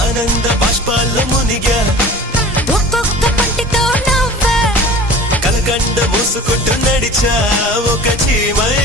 ఆనంద బాష్పాల్లో మునిగా ఒక్కొక్క పంటితో నవ్వా కలకండ మూసుకుంటూ నడిచా ఒక చీమై